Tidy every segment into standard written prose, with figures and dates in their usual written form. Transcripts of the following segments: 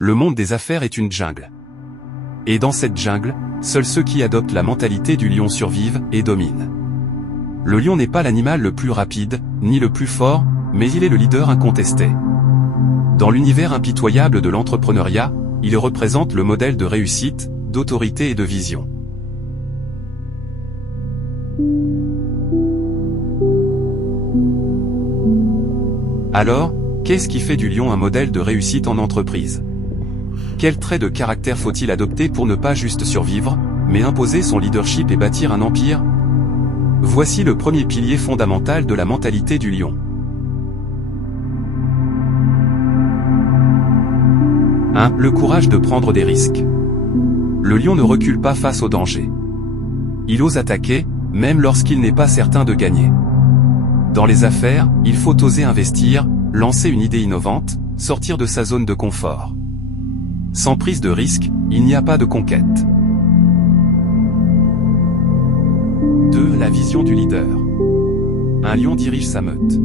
Le monde des affaires est une jungle. Et dans cette jungle, seuls ceux qui adoptent la mentalité du lion survivent et dominent. Le lion n'est pas l'animal le plus rapide, ni le plus fort, mais il est le leader incontesté. Dans l'univers impitoyable de l'entrepreneuriat, il représente le modèle de réussite, d'autorité et de vision. Alors, qu'est-ce qui fait du lion un modèle de réussite en entreprise? Quels traits de caractère faut-il adopter pour ne pas juste survivre, mais imposer son leadership et bâtir un empire? Voici le premier pilier fondamental de la mentalité du lion. 1. Le courage de prendre des risques. Le lion ne recule pas face au danger. Il ose attaquer, même lorsqu'il n'est pas certain de gagner. Dans les affaires, il faut oser investir, lancer une idée innovante, sortir de sa zone de confort. Sans prise de risque, il n'y a pas de conquête. 2. La vision du leader. Un lion dirige sa meute.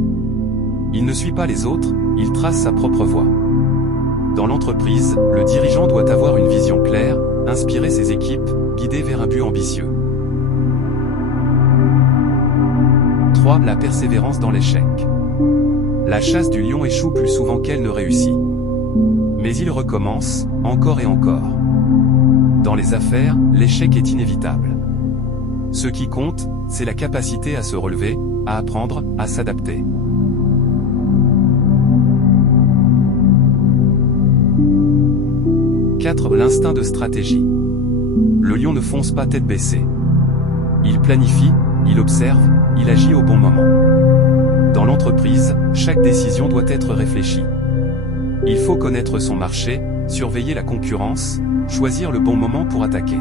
Il ne suit pas les autres, il trace sa propre voie. Dans l'entreprise, le dirigeant doit avoir une vision claire, inspirer ses équipes, guider vers un but ambitieux. 3. La persévérance dans l'échec. La chasse du lion échoue plus souvent qu'elle ne réussit. Mais il recommence, encore et encore. Dans les affaires, l'échec est inévitable. Ce qui compte, c'est la capacité à se relever, à apprendre, à s'adapter. 4. L'instinct de stratégie. Le lion ne fonce pas tête baissée. Il planifie, il observe, il agit au bon moment. Dans l'entreprise, chaque décision doit être réfléchie. Il faut connaître son marché, surveiller la concurrence, choisir le bon moment pour attaquer.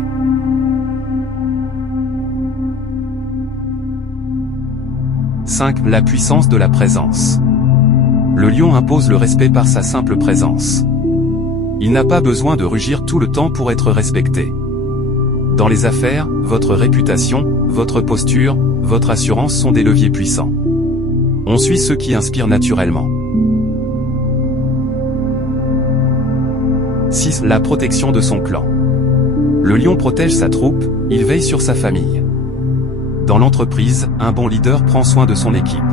5. La puissance de la présence. Le lion impose le respect par sa simple présence. Il n'a pas besoin de rugir tout le temps pour être respecté. Dans les affaires, votre réputation, votre posture, votre assurance sont des leviers puissants. On suit ceux qui inspirent naturellement. 6. La protection de son clan. Le lion protège sa troupe, il veille sur sa famille. Dans l'entreprise, un bon leader prend soin de son équipe.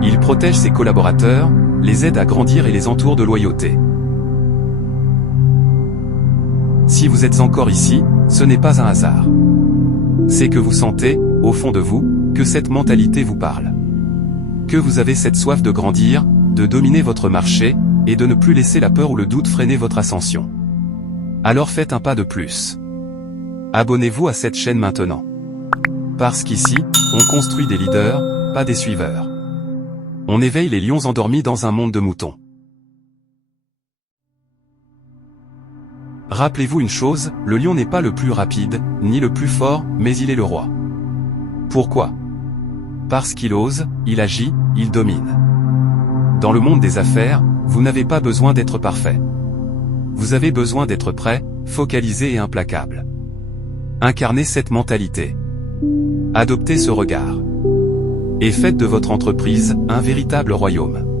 Il protège ses collaborateurs, les aide à grandir et les entoure de loyauté. Si vous êtes encore ici, ce n'est pas un hasard. C'est que vous sentez, au fond de vous, que cette mentalité vous parle. Que vous avez cette soif de grandir, de dominer votre marché, et de ne plus laisser la peur ou le doute freiner votre ascension. Alors faites un pas de plus. Abonnez-vous à cette chaîne maintenant. Parce qu'ici, on construit des leaders, pas des suiveurs. On éveille les lions endormis dans un monde de moutons. Rappelez-vous une chose, le lion n'est pas le plus rapide, ni le plus fort, mais il est le roi. Pourquoi? Parce qu'il ose, il agit, il domine. Dans le monde des affaires, vous n'avez pas besoin d'être parfait. Vous avez besoin d'être prêt, focalisé et implacable. Incarnez cette mentalité. Adoptez ce regard. Et faites de votre entreprise un véritable royaume.